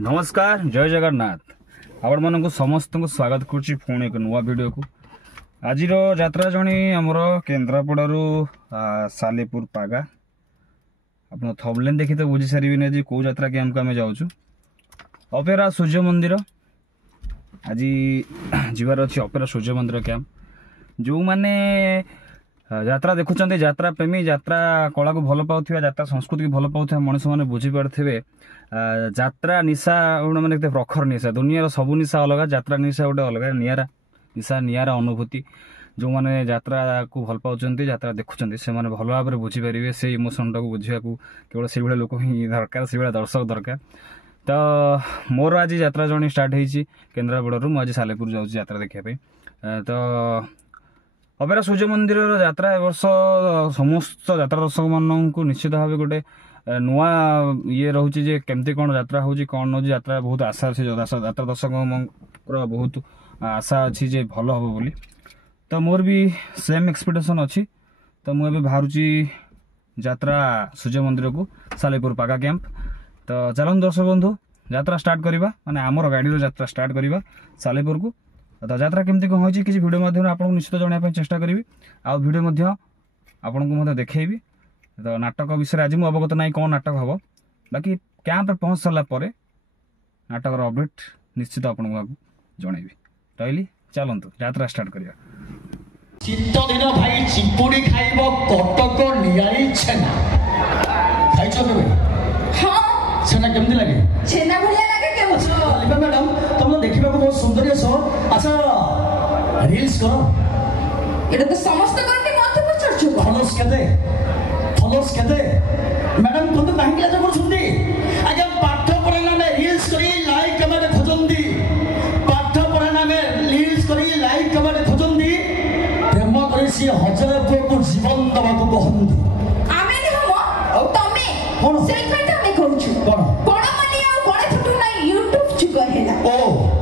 नमस्कार जय जगन्नाथ आपण मानक समस्त को स्वागत करुच्ची पुणी एक नुआ वीडियो को आज यात्रा जणी आमर केन्द्रापड़ू सालेपुर पागा आप थंबनेल देखी तो बुझी सारे आज कौ यात्रा कैंप को आम जाऊँ अपेरा सूर्य मंदिर आज जीवार अच्छी अपेरा सूर्य मंदिर कैंप जो मैंने यात्रा देखुं यात्रा प्रेमी यात्रा कला को भल पाऊा यात्रा संस्कृति को भल पाऊा मनीष मैंने बुझीपारे यात्रा निशा गोटे मैंने प्रखर निशा दुनिया सबू निशा अलग यात्रा निशा गोटे अलग निरा निशा निरा अनुभूति जो मैंने यात्रा को भल पाँच यात्रा देखुं से मैंने भल भाव में बुझीपारे से इमोशन टाक बुझा केवल से भाई लोक ही दरकार से भाई दर्शक दरकार तो मोर आज यात्रा जर्नी स्टार्ट होती केन्द्रापड़ू मुझे सालेपुर जाऊँ यात्रा देखापी तो अपेरा सूर्य मंदिर यात्रा वर्ष समस्त यात्रा दर्शक मान को निश्चित भाव गोटे नुआ ये रोचे जे केमती कौन यात्रा होची कौन हो यात्रा बहुत आशा अच्छी यात्रा दर्शक बहुत आशा अच्छी जे भल हम बोली तो मोर भी सेम एक्सपेक्टेशन अच्छी तो मुझे बाहरुची यात्रा सूर्य मंदिर को सालेपुर पागा कैंप तो चलन दर्शक बंधु यात्रा स्टार्ट करवा माने आमर गाड़ी यात्रा स्टार्ट करवा सालेपुर को तो यात्रा केमती कौन होची किसी वीडियो माध्यम आपको निश्चित जनाया चेष्टा करी आ वीडियो आपन को देखेबी तो नाटक विषय आज मुझे अवगत ना कौन नाटक हम बाकी कैंप पहुँच सारा नाटक अपडेट निश्चित आपको जनइबी रही चलतु यात्रा स्टार्ट करिया शीत दिन भाई चिपुड़ी खाइब कटक नियाई छेना खाइछ केबे हां छेना केमती लागे छेना भलिया लागे के बोझ लिबा मैडम तुम देखिबा को बहुत सुंदर छो अच्छा रील्स करो एटा तो समस्त करके मत पचरछु फॉलोअर्स केते मैडम तुम तो काहे लाज करछुंदी आगे पाठ पढ़ना में रील्स करी लाइक कमेंट खोजंदी पाठ पढ़ना में रील्स करी लाइक कमेंट खोजंदी प्रेम करी सी हजार को जीवन दबा को कहंदी आमे ने हम औ तमे कोन सेल्फ पे हमें कहूछु कोन बड़ मनी आ बड़ फुटू ना यूट्यूब चुक हेला ओ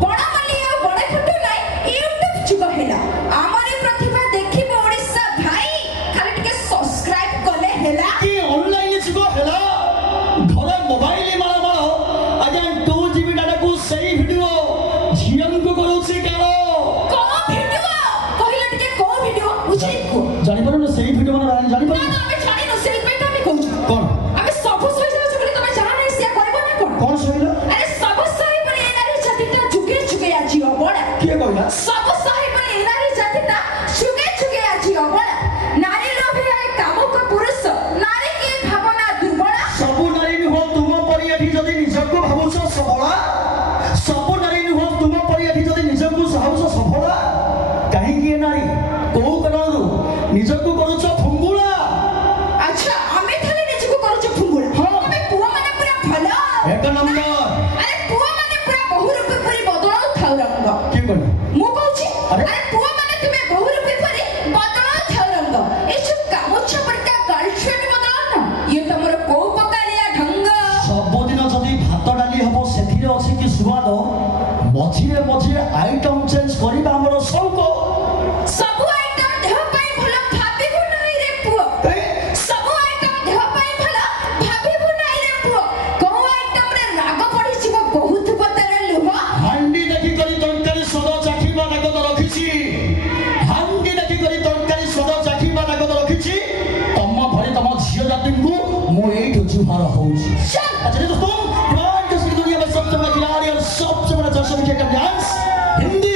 बड़ मनी आ बड़ फुटू ना यूट्यूब चुक हेला हमारी प्रतिभा देखि ओडिसा भाई खाली टिके सब्सक्राइब करले हेला की ऑनलाइन चुक हेला घर मोबाइल मारो मारो अगे 2 GB डाटा को सही वीडियो झियन को करूची कारो को वीडियो कहिला टिके को वीडियो बुझी को जानि पारो ना सही वीडियो माने जानि पारो ना हमें छाड़ी न सेल्फ पे हमें कहूछु कोन हमें सब सोच जाछु बोली तमे जाने से करबो ना कोन कोन सहीला अरे सब सही पर एनारी छतिटा झुके झुके आछि बड़ा के कहला सब सही पर एनारी छतिटा झुके झुके आछि बड़ा नारी लोभे आए कामुक पुरुष नारी की भावना दुर्बल सब नारी हो तुम परि एठी जदी निजको भाबुछ सबला सब नारी हो तुम परि एठी जदी निजको भाबुछ सबला काहे की नारी को करनु निजको करूछ फंगुला अच्छा हमें खाली निजको करूछ फुंगुला हाँ। तमे पुआ माने पूरा भलो एक नंबर अरे पुआ माने पूरा बहु रूप परि बदलाउ थाउ रंग की कहला मु कहूची अरे? अरे पुआ माने तुमे बहु रूप परि बदलाउ थाउ रंग ए सब कामुछ पड़का गर्लफ्रेंड बदलाउ ना ये तमर को पकालिया ढंग सब दिन जदी भात डाली हबो सेथिरे अछि कि सुवाद मझिरे मझिरे आइटम चेंज करिबा हमर शौक सब आइटम देह पाई भलो भाबिबु नाही रे पुआ सब आइटम देह पाई भलो भाबिबु नाही रे पुआ को आइटम रे राग पड़ी छिबो बहुत पतरे लुह हांडी देखि करी तरकारी स्वाद चाखिबा लागत रखिछि हांडी देखि करी तरकारी स्वाद चाखिबा लागत रखिछि तम भरी तम झियो जाति को मो एठो जुहार होउछि अच्छा दोस्तों प्लान के दुनिया में सबसे बड़ा खिलाड़ी और सबसे बड़ा दर्शक का डांस हिंदी